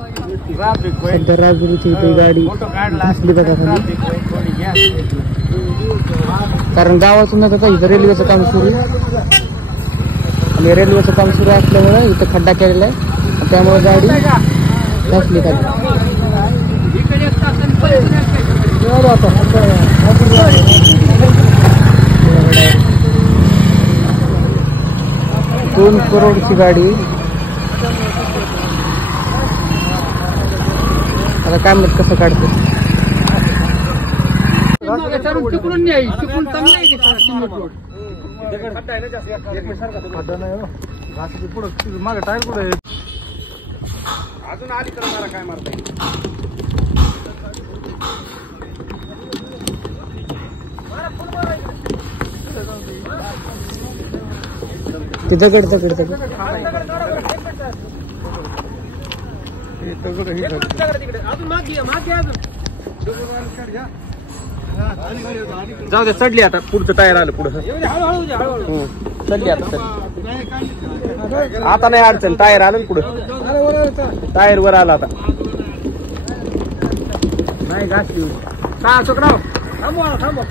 सध्या राजगुरूची इथे गाडी असली बघा खाली, कारण गावातून आता इथं रेल्वेचं काम सुरू आहे आणि रेल्वेचं काम सुरू असल्यामुळे इथं खड्डा केलेला आहे, त्यामुळे गाडी असली खाली. दोन करोडची गाडी. आता काय मत कसं काढतो मागे टायर कुठे अजून आली तर काय मारता ते दगड दगड दगड जाऊ दे. चढली आता पुढचं टायर आलं पुढं चढली आता. आता नाही अडचण, टायर आलं पुढं, टायर वर आला आता नाही घासली. का चोकराव थांबवा थांबवा.